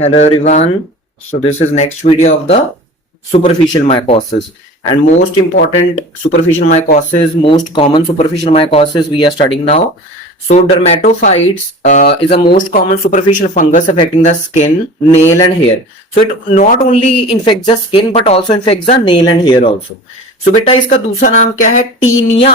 Hello everyone. So this is next video of the superficial mycosis and most important superficial mycosis, most common superficial mycosis we are studying now. So dermatophytes is a most common superficial fungus affecting the skin, nail and hair. So it not only infects the skin but also infects the nail and hair also. So बेटा इसका दूसरा नाम क्या है? Taenia.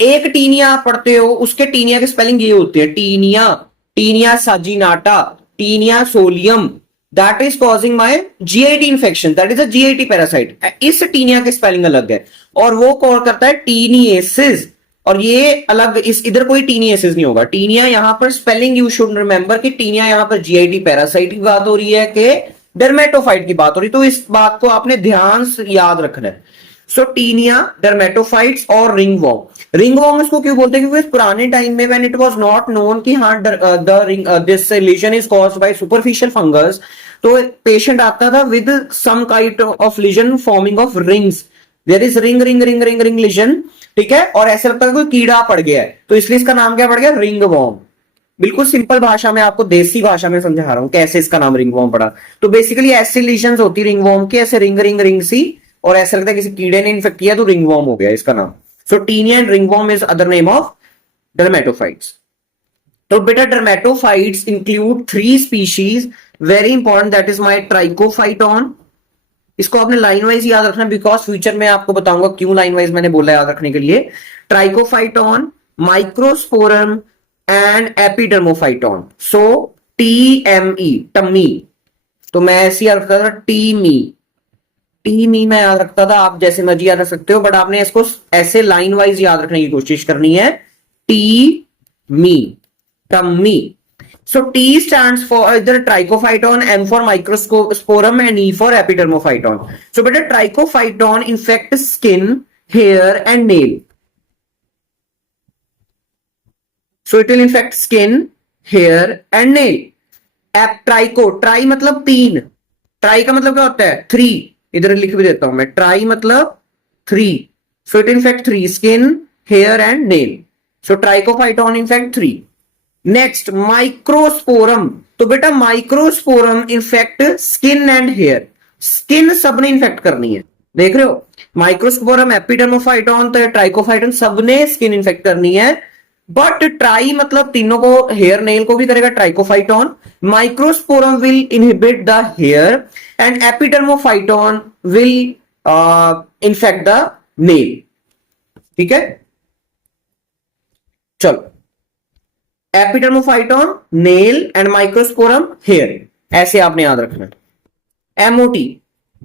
एक taenia आप पढ़ते हो, उसके टीनिया की स्पेलिंग ये होती है Taenia, Taenia saginata, Taenia solium. That is causing my GIT infection. That is a GIT parasite. इस टीनिया की स्पेलिंग अलग है और वो कॉल करता है टीनिएसिस. और ये अलग, इस इधर कोई टीनिएसिस नहीं होगा. टीनिया यहां पर स्पेलिंग यू शुड रिमेंबर कि टीनिया यहां पर जीआईटी पैरासाइट की बात हो रही है कि डर्मेटोफाइट की बात हो रही है. तो इस बात को आपने ध्यान से याद रखना है. सो टीनिया, डर्मेटोफाइट्स और रिंगवॉर्म. रिंगवॉर्म इसको क्यों बोलते हैं? क्योंकि पुराने टाइम में when it was not known कि हाँ this lesion is caused by superficial fungus, तो पेशेंट आता था with some kind of lesion forming of rings. There is ring ring ring ring ring lesion, ठीक है, और ऐसा लगता है कोई कीड़ा पड़ गया है, तो इसलिए इसका नाम क्या पड़ गया? रिंगवॉर्म. बिल्कुल सिंपल भाषा में, आपको देसी भाषा में समझा रहा हूं कैसे इसका नाम रिंगवॉर्म पड़ा. तो बेसिकली ऐसी लीजन होती रिंगवॉर्म की, ऐसे रिंग रिंग रिंग सी, और ऐसा लगता है किसी कीड़े ने इन्फेक्ट किया तो रिंगवॉर्म हो गया इसका नाम. So Taenia and ringworm is other name of dermatophytes. तो बेटा dermatophytes include 3 species, very important. That is my Trichophyton. इसको आपने लाइन वाइज याद रखना बिकॉज फ्यूचर में आपको बताऊंगा क्यों लाइन वाइज मैंने बोला याद रखने के लिए. Trichophyton, Microsporum and Epidermophyton. So TME, tummy, तो मैं ऐसे याद रखता था टीमी. टीमी मैं याद रखता था, आप जैसे मर्जी याद रख सकते हो, बट आपने इसको ऐसे लाइन वाइज याद रखने की कोशिश करनी है. T me, tummy. So T stands for either trichophyton, M for microsporum and E for epidermophyton. So better trichophyton infect skin, hair and nail. So it will infect skin, hair and nail. Tricho, tri मतलब 3, try का मतलब क्या होता है? 3. इधर लिख भी देता हूं मैं. ट्राई मतलब 3. So it infect 3, skin, hair and nail. So trichophyton infect 3. Next microsporum. तो बेटा microsporum infect skin and hair. Skin सबने इन्फेक्ट करनी है, देख रहे हो. माइक्रोस्पोरम, एपिडर्मोफाइटॉन, तो ट्राइकोफाइटन सबने स्किन इन्फेक्ट करनी है. बट ट्राई मतलब तीनों को, हेयर नेल को भी करेगा trichophyton. Microsporum will inhibit the hair and epidermophyton will infect the nail. ठीक है, चलो. Epidermophyton nail and microsporum hair, ऐसे आपने याद रखना है. MOT,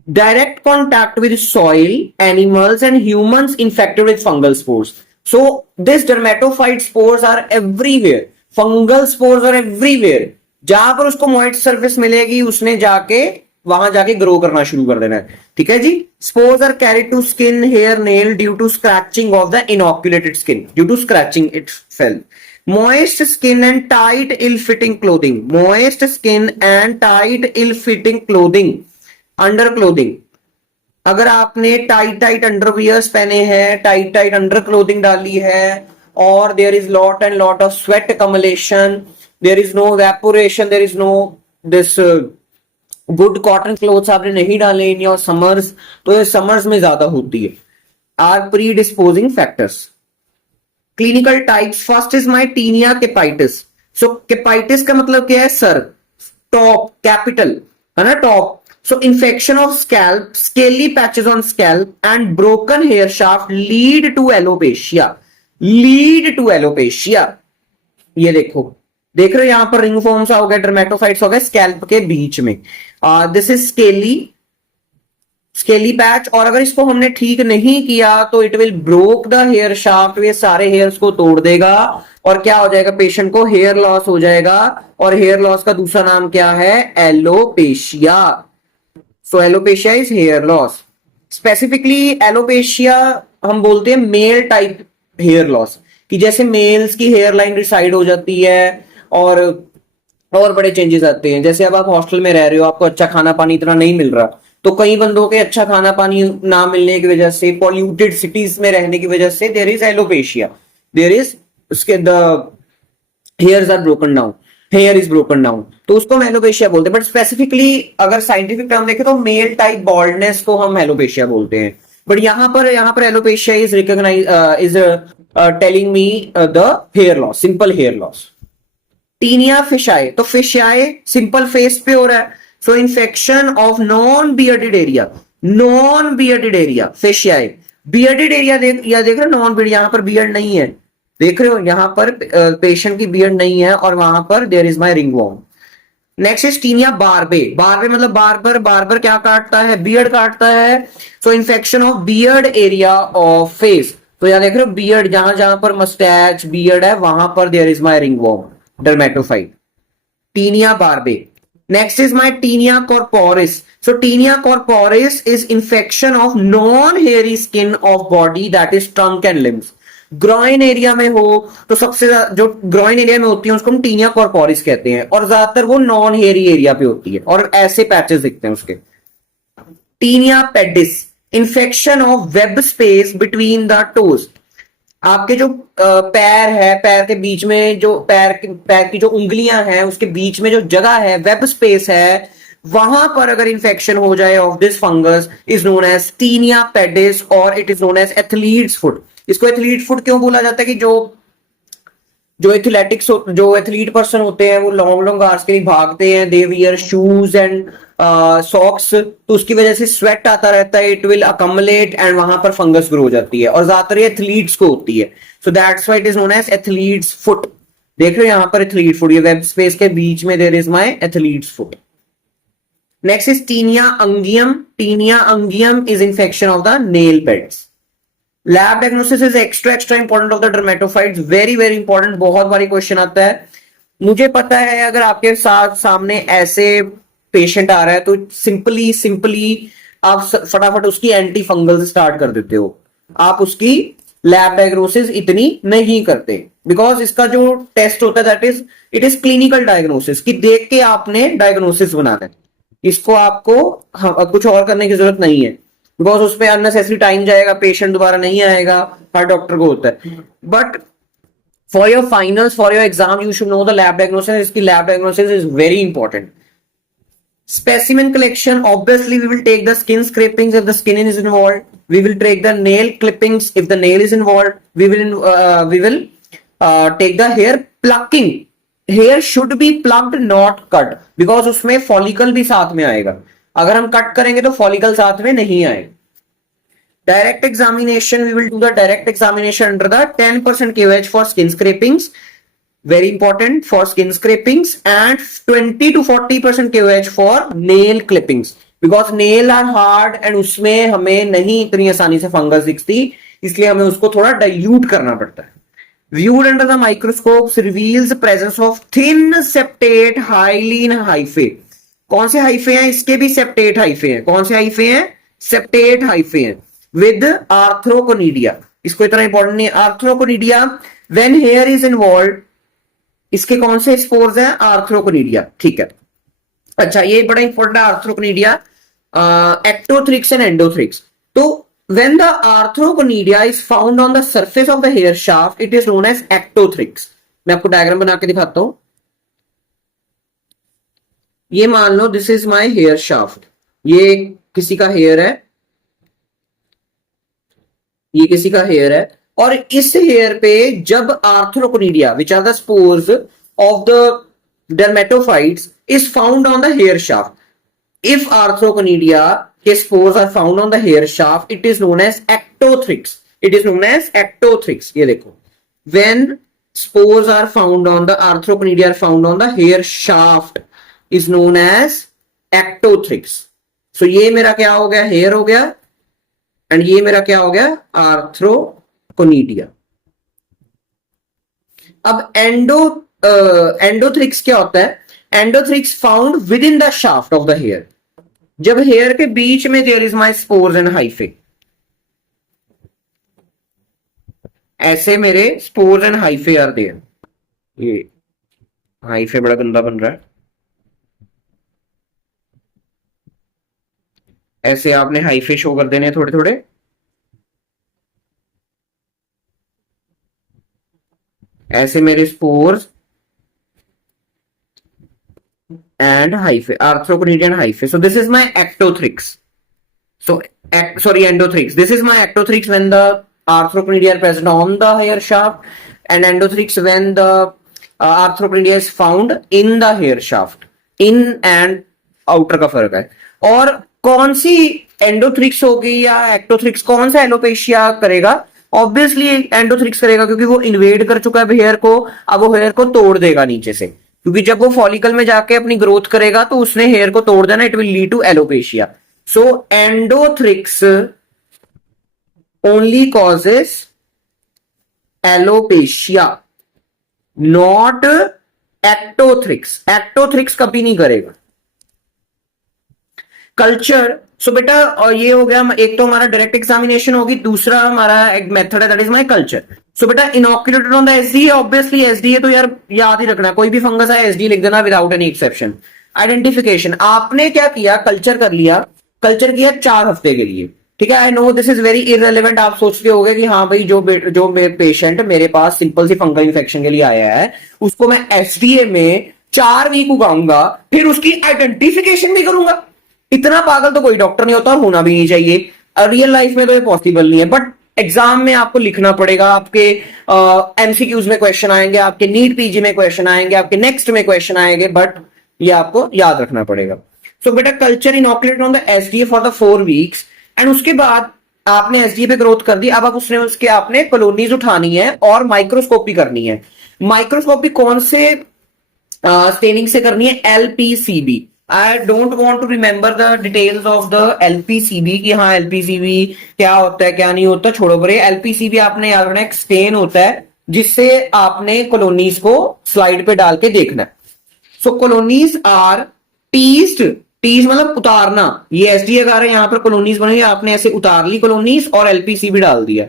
direct contact with soil, animals and humans infected with fungal spores. So this dermatophyte spores are everywhere. Fungal spores are everywhere. जहां पर उसको मॉइस्ट सरफेस मिलेगी उसने जाके वहां जाके ग्रो करना शुरू कर देना है. ठीक है जी. Spores are carried to skin, hair, nail due to scratching of the inoculated skin, due to scratching it fell. Moist skin and tight ill-fitting clothing. Moist skin and tight ill-fitting clothing. Under clothing. अगर आपने tight underwears पहने हैं, tight under clothing डाली है, और there is lot and lot of sweat accumulation, there is no evaporation, there is no this good cotton clothes आपने नहीं डाले इन योर समर्स, तो ये समर्स में ज्यादा होती है. Are predisposing factors. Clinical types, first is my Taenia capitis. So capitis का मतलब क्या है? सर, टॉप, कैपिटल है ना, top. So infection of scalp, scaly patches on scalp and broken hair shaft lead to alopecia. Lead to alopecia. ये देखो, देख रहे हो यहां पर रिंग फॉर्म्स हो गए, डर्मेटोफाइट्स हो गए स्कैल्प के बीच में. This is scaly patch. और अगर इसको हमने ठीक नहीं किया तो it will broke the hair shaft. ये सारे हेयर्स को तोड़ देगा और क्या हो जाएगा? पेशेंट को हेयर लॉस हो जाएगा. और हेयर लॉस का दूसरा नाम क्या है? Alopecia. So alopecia is here loss. Specifically alopecia हम बोलते हैं मेल टाइप हेयर लॉस, कि जैसे मेल्स की हेयर लाइन डिसाइड हो जाती है और बड़े चेंजेस आते हैं. जैसे अब आप हॉस्टल में रह रहे हो, आपको अच्छा खाना पानी इतना नहीं मिल रहा, तो कई बंदों के अच्छा खाना पानी ना मिलने की वजह से, पॉल्यूटेड सिटीज में रहने की वजह से there is alopecia. There is उसके the hairs are broken down. Hair is broken down, तो उसको हम एलोपेशिया बोलते हैं। बट स्पेसिफिकली अगर साइंटिफिक टर्म देखें तो मेल टाइप बॉल्डनेस को हम एलोपेशिया बोलते हैं। बट यहाँ पर alopecia is recognize is telling me the hair loss, simple hair loss. Taenia faciei, तो फिशाई सिंपल फेस पे हो रहा है, so infection of non bearded area, non bearded area faciei. Bearded area देख रहे हो, नॉन बियर्ड, यहां पर बियर्ड नहीं है, देख रहे हो यहां पर पेशेंट की बियर्ड नहीं है और वहां पर there is my ringworm. Next is Taenia barbae, barbae मतलब बार्बर, बार्बर क्या काटता है, बियर्ड काटता है, so infection of beard area of face. तो यहां देख रहे हो बियर्ड, जहां जहां पर मस्टैच बियर्ड है वहां पर there is my ringworm, dermatophyte, tinea barbae. Next is my tinea corporis. So tinea corporis is infection of non-hairy skin of body, that is trunk and limbs. Groin area में हो तो सबसे जो groin area में होती है उसको हम टीनिया कॉर्पोरिस कहते हैं, और ज्यादातर वो नॉन हेयरी एरिया पे होती है और ऐसे पैचेस दिखते हैं उसके। Tinea pedis, infection of web space between the toes. आपके जो पैर है, पैर के बीच में जो पैर की जो उंगलियां हैं उसके बीच में जो जगह है, वेब स्पेस है, वहां पर अगर इंफेक्शन हो जाए of this fungus is known as Taenia pedis और it is known as athlete's foot. इसको एथलीट फुट क्यों बोला जाता है कि जो जो एथलेटिक्स जो एथलीट पर्सन होते हैं वो लॉन्ग लॉन्ग आवर्स के लिए भागते हैं, they wear shoes and socks, तो उसकी वजह से स्वेट आता रहता है, इट विल अकमलेट एंड वहां पर फंगस ग्रो हो जाती है और ज्यादातर ये एथलीट्स को होती है, so that's why it is known as athlete's foot. देख रहे हो यहां पर एथलीट फुट, ये वेब स्पेस के बीच में there is my athlete's foot. Next is Taenia unguium, Taenia unguium is infection of the nail beds. Lab diagnosis is extra extra important of the dermatophytes, very very important, बहुत बारी question आता है। मुझे पता है अगर आपके साथ सामने ऐसे पेशेंट आ रहा है तो सिंपली सिंपली आप फटाफट उसकी एंटी फंगल स्टार्ट कर देते हो, आप उसकी लैब डायग्नोसिस इतनी नहीं करते, बिकॉज इसका जो टेस्ट होता है that is it is clinical diagnosis, कि देख के आपने डायग्नोसिस बनाना है, इसको आपको कुछ और करने की जरूरत नहीं है, बिकॉज उसमें अननेसेसरी टाइम जाएगा, पेशेंट दोबारा नहीं आएगा, हर डॉक्टर को होता है। But for your finals, for your exam, you should know the lab diagnosis, इसकी lab diagnosis is very important. Specimen collection, obviously we will take the skin scrapings if the skin is involved, we will take the nail clippings if the nail is involved, we will take the hair plucking, hair should be plucked not cut, because उसमें follicle भी साथ में आएगा, अगर हम cut करेंगे तो follicle साथ में नहीं आएगा। Direct examination, we will do the direct examination under the 10% KOH for skin scrapings, very important for skin scrapings, and 20 to 40% KOH for nail clippings, because nail are hard and उसमें हमें नहीं इतनी आसानी से फंगस दिखती, इसलिए हमें उसको थोड़ा डाइल्यूट करना पड़ता है। Viewed under the microscope reveals the presence of thin septate hyaline hyphae। कौन से हाइफे हैं, इसके भी सेप्टेट हाइफे हैं, कौन से हाइफे हैं, सेप्टेट हाइफे हैं, विद आर्थ्रोकोनिडिया। इसको इतना इंपॉर्टेंट नहीं है, आर्थ्रोकोनिडिया व्हेन हेयर इज इन्वॉल्व, इसके कौन से स्पोर्स हैं, आर्थ्रोकोनिडिया, ठीक है। अच्छा ये बड़ा इंपॉर्टेंट है आर्थ्रोकोनिडिया, एक्टोथ्रिक्स एंड एंडोथ्रिक्स। तो when the arthroconedia is found on the surface of the hair shaft, it is known as ectothrix। मैं आपको डायग्राम बना के दिखाता हूं, ये मान लो this is my hair shaft, ये किसी का हेयर है, ये किसी का हेयर है, और इस हेयर पे जब arthroconidia which are the spores of the dermatophytes is found on the hair shaft, if arthroconedia के spores are found on the hair shaft, it is known as ectothrix, it is known as ectothrix। ये देखो, when spores are found on the arthroconedia are found on the hair shaft is known as ectothrix। so ये मेरा क्या हो गया, hair हो गया, and ये मेरा क्या हो गया, आर्थ्रोकोनिडिया। अब एंडोथ्रिक्स क्या होता है, endothrix found within the shaft of the hair, जब हेयर के बीच में there is my spores and hyphae, ऐसे मेरे spores and hyphae are there. ये हाइफे बड़ा गंदा बन रहा है, ऐसे आपने हाइफे शो कर देने थोड़े थोड़े, ऐसे मेरे spores and hyphae, arthroconidea and hyphae. So this is my ectothrix. So sorry, endothrix. This is my ectothrix when the arthroconidea are present on the hair shaft, and endothrix when the arthroconidea is found in the hair shaft. In and outer का फर्क है. और कौन सी एंडोथ्रिक्स होगी या एक्टोथ्रिक्स, कौन सा alopecia करेगा? ऑब्वियसली एंडोथ्रिक्स करेगा, क्योंकि वो इन्वेड कर चुका है हेयर को. अब वो हेयर को तोड़ देगा नीचे से, क्योंकि जब वो फॉलिकल में जाके अपनी ग्रोथ करेगा तो उसने हेयर को तोड़ देना. It will lead to alopecia. So endothrix only causes alopecia, not ectothrix. Ectothrix कभी नहीं करेगा. कल्चर. सो बेटा, और ये हो गया, एक तो हमारा डायरेक्ट एग्जामिनेशन होगी, दूसरा हमारा एक मेथड है, that is my culture. So बेटा, inoculated on the SDA. Obviously SDA तो यार याद ही रखना, कोई भी फंगस है एसडी लिख देना विदाउट एनी एक्सेप्शन. आइडेंटिफिकेशन. आपने क्या किया? कल्चर कर लिया. कल्चर किया 4 हफ्ते के लिए. ठीक है, I know this is very irrelevant. आप सोचते होगे कि हाँ भाई, जो पेशेंट मेरे पास सिंपल सी फंगल इन्फेक्शन के लिए आया है, उसको मैं एसडीए में 4 वीक उगाऊंगा, फिर उसकी आइडेंटिफिकेशन भी करूंगा. इतना पागल तो कोई डॉक्टर नहीं होता, और होना भी नहीं चाहिए. रियल लाइफ में तो ये पॉसिबल नहीं है, बट एग्जाम में आपको लिखना पड़ेगा. आपके एमसीक्यूज में क्वेश्चन आएंगे, आपके नीट पीजी में क्वेश्चन आएंगे, आपके नेक्स्ट में क्वेश्चन आएंगे, बट ये आपको याद रखना पड़ेगा. सो बेटा, culture inoculated on the SDA for the 4 weeks, and उसके बाद आपने एसडीए पे ग्रोथ कर दी. अब आप उसके आपने कॉलोनीज उठानी है और माइक्रोस्कोपी करनी है. माइक्रोस्कोपी कौन से स्टेनिंग से करनी है? LPCB. I don't want to remember the details of the LPCB कि हाँ एलपीसीबी क्या होता है क्या नहीं होता, छोड़ो परे. एलपीसीबी आपने याद रखना, एक स्टेन होता है जिससे आपने कॉलोनीज को स्लाइड पे डाल के देखना है. सो कॉलोनीज आर टीज्ड. टीज मतलब उतारना. ये एसडीए का रहा है, यहां पर कॉलोनीज बनेगी, आपने ऐसे उतार ली कॉलोनीज और एलपीसीबी डाल दिया.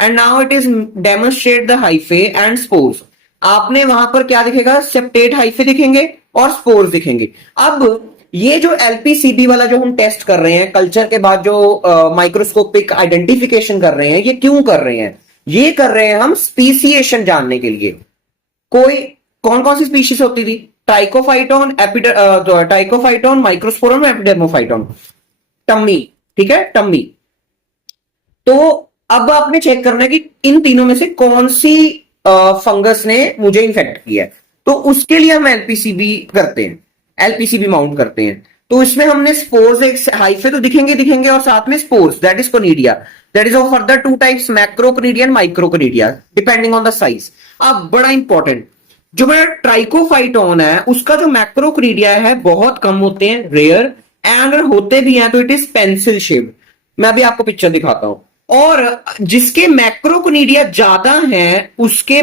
And now it is demonstrate the hyphae and spores. आपने वहां पर क्या दिखेगा? सेप्टेट हाइफे दिखेंगे और स्पोर्स दिखेंगे. अब ये जो एलपीसीबी वाला जो हम टेस्ट कर रहे हैं कल्चर के बाद, जो माइक्रोस्कोपिक आइडेंटिफिकेशन कर रहे हैं, ये क्यों कर रहे हैं? ये कर रहे हैं हम स्पीसिएशन जानने के लिए. कौन कौन सी स्पीशीज होती थी? Trichophyton, Trichophyton, Microsporum, Epidermophyton. Tummy. ठीक है, टम्मी. तो अब आपने चेक करना है कि इन तीनों में से कौन सी फंगस ने मुझे इन्फेक्ट किया है. तो उसके लिए हम एलपीसीबी करते हैं, एलपीसीबी माउंट करते हैं. तो इसमें हमने स्पोर्स, एक हाइफे तो दिखेंगे और साथ में spores, that is conidia. That is of further 2 types, macroconidia and microconidia, depending on the size. अब बड़ा इंपॉर्टेंट, जो मेरा ट्राइकोफाइटोन है उसका जो मैक्रोकोनिडिया है बहुत कम होते हैं, रेयर, एंड होते भी हैं तो इट इज पेंसिल शेप. मैं अभी आपको पिक्चर दिखाता हूं. और जिसके मैक्रोकोनिडिया ज्यादा हैं उसके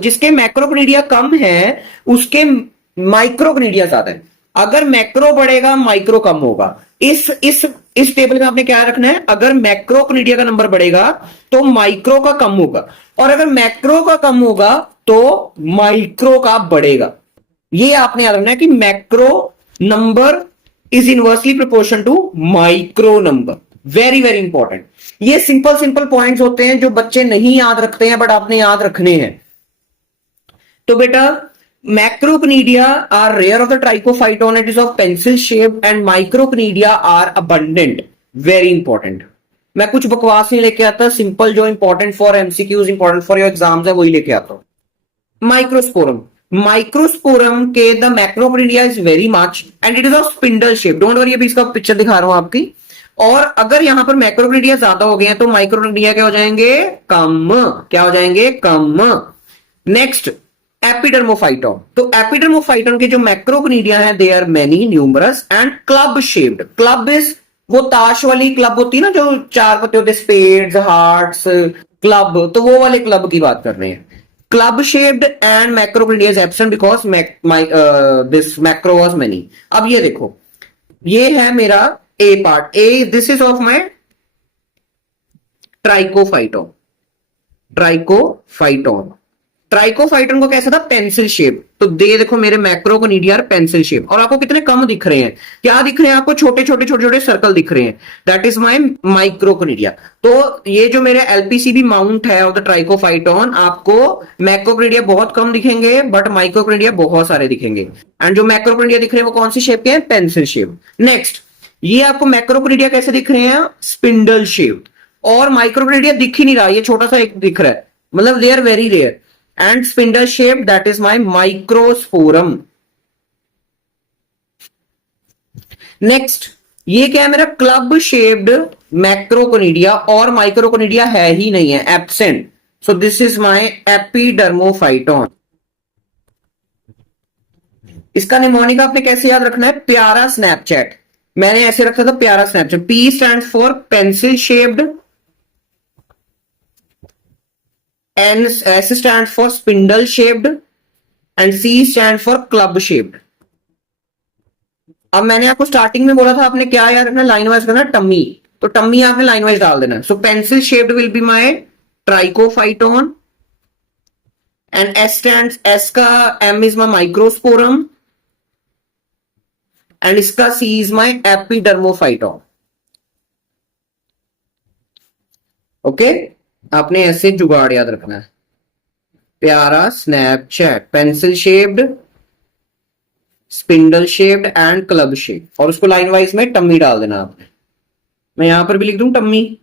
जिसके मैक्रोकोनिडिया कम है उसके माइक्रोकोनिडिया ज्यादा है. अगर मैक्रो बढ़ेगा माइक्रो कम होगा. इस टेबल में आपने क्या रखना है? अगर मैक्रोकोनिडिया का नंबर बढ़ेगा तो माइक्रो का कम होगा, और अगर मैक्रो का कम होगा तो माइक्रो का बढ़ेगा. ये आपने याद रखना है कि macro number is inversely proportion to micro number. Very very important. ये सिंपल पॉइंट्स होते हैं जो बच्चे नहीं याद रखते हैं, बट आपने याद रखने हैं. तो बेटा, macroconidia are rare of the Trichophyton, it is of pencil shape, and microconidia are abundant. Very important. मैं कुछ बकवास नहीं लेके आता, सिंपल जो important for MCQs, important for your exams है वही लेके आता हूं. माइक्रोस्पोरम के the macroconidia is very much and it is of spindle shape. Don't worry, अभी इसका पिक्चर दिखा रहा हूं आपकी. और अगर यहां पर मैक्रोकोनिडिया ज्यादा हो गए हैं तो माइक्रोकोनिडिया क्या हो जाएंगे? कम. क्या हो जाएंगे? कम. Next, epidermophyton. तो एपिडर्मोफाइटोन के जो मैक्रोकोनिडिया है they are many, numerous and club shaped. Club is वो ताश वाली क्लब होती है ना, जो 4 पत्ते होते, स्पेड्स, हार्ट्स, क्लब, तो वो वाले क्लब की बात कर रहे हैं. Club shaped and macroconidia is absent because this macro was many. अब ये देखो, ये है मेरा A part. A, this is of my Trichophyton. Trichophyton को कैसा था, पेंसिल शेप। तो दे देखो मेरे मैक्रोकोनिडिया पेंसिल शेप, और आपको कितने कम दिख रहे हैं, क्या दिख रहे हैं आपको, छोटे छोटे छोटे छोटे सर्कल दिख रहे हैं, दैट इज माय माइक्रोकोनिडिया। तो ये जो मेरे एलपीसीबी माउंट है ऑफ द ट्राइकोफाइटन, आपको मैक्रोकोनिडिया बहुत कम दिखेंगे बट माइक्रोकोनिडिया बहुत सारे दिखेंगे। एंड जो मैक्रोकोनिडिया दिख रहे हैं वो कौन सी शेप के हैं, पेंसिल शेप। नेक्स्ट, ये आपको मैक्रोकोनिडिया कैसे दिख रहे हैं, स्पिंडल शेप। और माइक्रोकोनिडिया दिख ही नहीं रहा, ये छोटा सा एक दिख रहा है, मतलब they are very rare. And spindle shape, that is my microsporum. Next, ये क्या है मेरा, क्लब शेप्ड मैक्रोकोनिडिया, और माइक्रोकोनिडिया है ही नहीं है, absent. So this is my Epidermophyton. इसका निमोनिक आपने कैसे याद रखना है, प्यारा स्नैपचैट। मैंने ऐसे रखा था, प्यारा Snapchat. P stand for pencil shaped, and S stand for spindle shaped, and C stand for club shaped. अब मैंने आपको स्टार्टिंग में बोला था आपने क्या याद रखना, लाइन वाइज करना, टम्मी। तो टम्मी आपने लाइन वाइज डाल देना। So pencil shaped will be my Trichophyton, and S stand, S का M is my Microsporum, and इसका C is my Epidermophyton. Okay, आपने ऐसे जुगाड़ याद रखना है। प्यारा Snapchat, pencil shaped, spindle shaped and club shape, और उसको लाइन वाइज में टम्मी डाल देना आपने। मैं यहां पर भी लिख दूं टम्मी,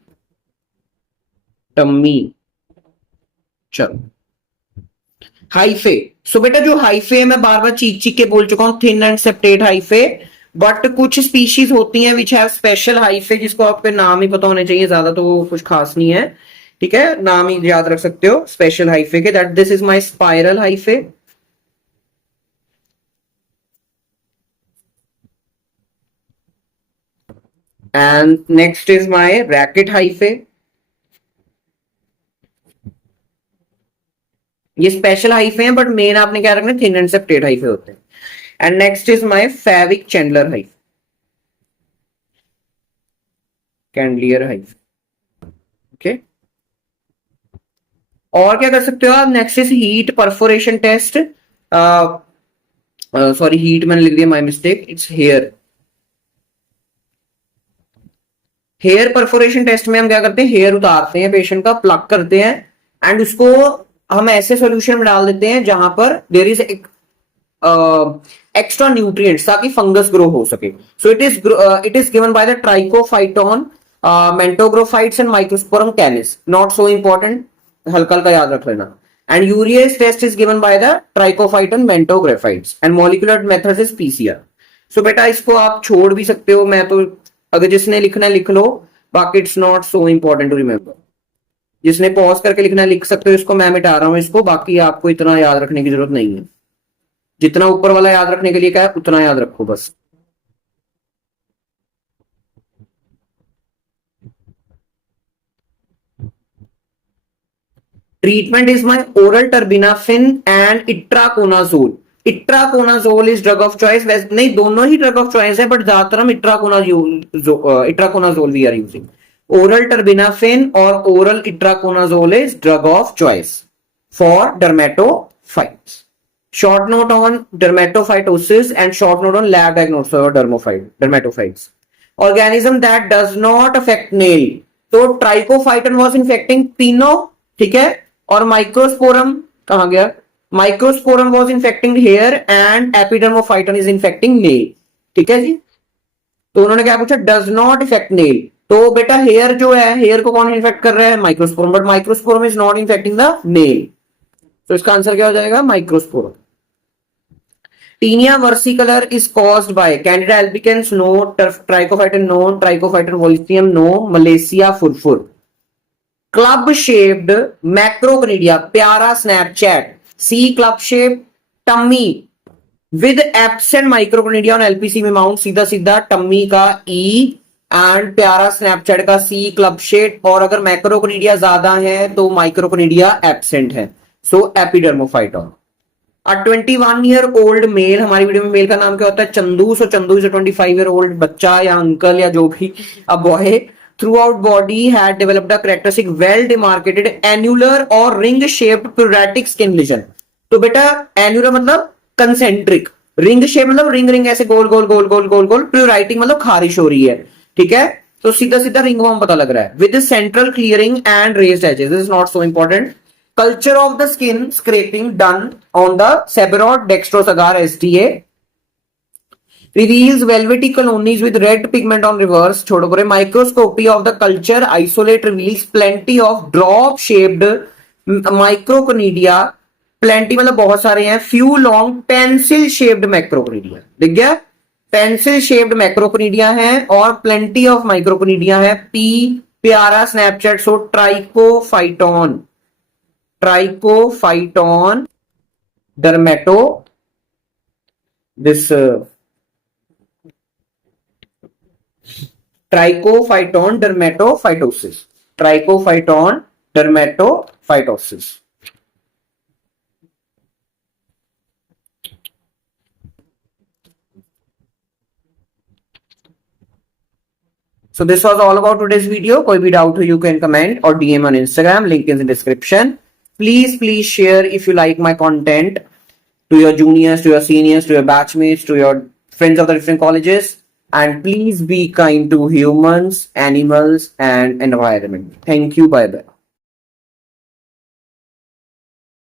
टम्मी। चलो, हाइफे। सो बेटा जो हाइफे मैं बार बार चीख चीख के बोल चुका हूं, thin and septate hyphae, but कुछ स्पीशीज होती हैं विच हैव स्पेशल हाइफे, जिसको आपके नाम ही पता होने चाहिए, ज्यादा तो कुछ खास नहीं है, ठीक है, नाम ही याद रख सकते हो स्पेशल हाइफे के, that this is my spiral hyphae, and next is my racket hyphae. ये स्पेशल हाइफे हैं बट मेन आपने क्या रखना है, थिन एंड सेप्टेट हाइफे होते हैं। And next is my favic chandelier hyphae, chandelier hyphae. Okay, और क्या कर सकते हो आप, next is heat perforation test. Sorry, heat मैंने लिख दिया, my mistake, it's hair. Hair perforation test में हम क्या करते हैं, हेयर उतारते हैं पेशेंट का, प्लग करते हैं, एंड उसको हम ऐसे सॉल्यूशन में डाल देते हैं जहां पर देयर इज एक्स्ट्रा न्यूट्रिएंट्स, ताकि फंगस ग्रो हो सके। So it is given by the Trichophyton, mentagrophytes and Microsporum canis. Not so important, हल्का हल्का याद रख लेना। And urease test is given by the Trichophyton mentagrophytes, and molecular method is PCR. So बेटा इसको आप छोड़ भी सकते हो, मैं तो अगर जिसने लिखना है लिख लो, बाकी it's not so important to remember. जिसने पॉज करके लिखना है लिख सकते हो, इसको मैं मिटा रहा हूं इसको, बाकी आपको इतना याद रखने की जरूरत नहीं है। जितना ऊपर वाला याद रखने के लिए क्या है उतना याद रखो बस। Treatment is my oral terbinafine and itraconazole. Itraconazole is drug of choice, वैसे नहीं दोनों ही ड्रग ऑफ चॉइस है, बट ज्यादातर हम itraconazole we are using. Oral terbinafine और oral itraconazole is drug of choice for dermatophytes. Short note on dermatophytosis and short note on lab diagnosis of dermatophytes. Organism that does not affect nail. तो trichophyton was infecting pino, ठीक है, और microsporum कहां गया, microsporum was infecting hair and Epidermophyton is infecting nail, ठीक है जी। तो उन्होंने क्या पूछा, does not affect nail। तो बेटा हेयर जो है, हेयर को कौन इन्फेक्ट कर रहा है, microsporum, but microsporum is not infecting the nail. तो इसका आंसर क्या हो जाएगा, microsporum. Tinea versicolor is caused by Candida albicans, no. Trichophyton, no. Trichophyton volicium, no. Malacia furfur. Club shaped macroconidia, प्यारा Snapchat, C club shaped tummy with absent microconidia on LPC में mount, सीधा सीधा tummy का E and प्यारा Snapchat का C club shape, और अगर मैक्रोकोनिडिया ज्यादा है तो माइक्रोकोनिडिया एब्सेंट है। सो एपिडर्मोफाइटोन। A 21-year-old मेल, हमारी वीडियो में मेल का नाम क्या होता है, चंदू। सो चंदू इज 25-year-old बच्चा या अंकल या जो भी, a boy throughout body had developed a characteristic well demarcated annular or ring shaped pleuritic skin lesion. तो बेटा annular मतलब concentric, ring shape मतलब रिंग रिंग ऐसे गोल गोल गोल गोल गोल गोल, प्लूराइटिक मतलब खारिश हो रही है, ठीक है, तो सीधा सीधा रिंग वर्म पता लग रहा है, with central clearing and raised edges. This is not so important. Culture of the skin scraping done on the seborrheic dextrosagar STA reveals velvety colonies with red pigment on reverse. छोड़ो पूरे. Microscopy of the culture isolate reveals plenty of drop shaped microconidia. Plenty मतलब बहुत सारे हैं. Few long pencil shaped macroconidia. दिख गया? Pencil shaped मैक्रोकोनिडिया है और प्लेंटी ऑफ माइक्रोकोनिडिया है. पी प्यारा Snapchat. So Trichophyton, Trichophyton dermato, this Trichophyton dermatophytosis, Trichophyton dermatophytosis. So this was all about today's video. कोई भी doubt हो you can comment or DM on Instagram. Link is in description. Please share if you like my content to your juniors, to your seniors, to your batchmates, to your friends of the different colleges. And please be kind to humans, animals, and environment. Thank you. Bye bye.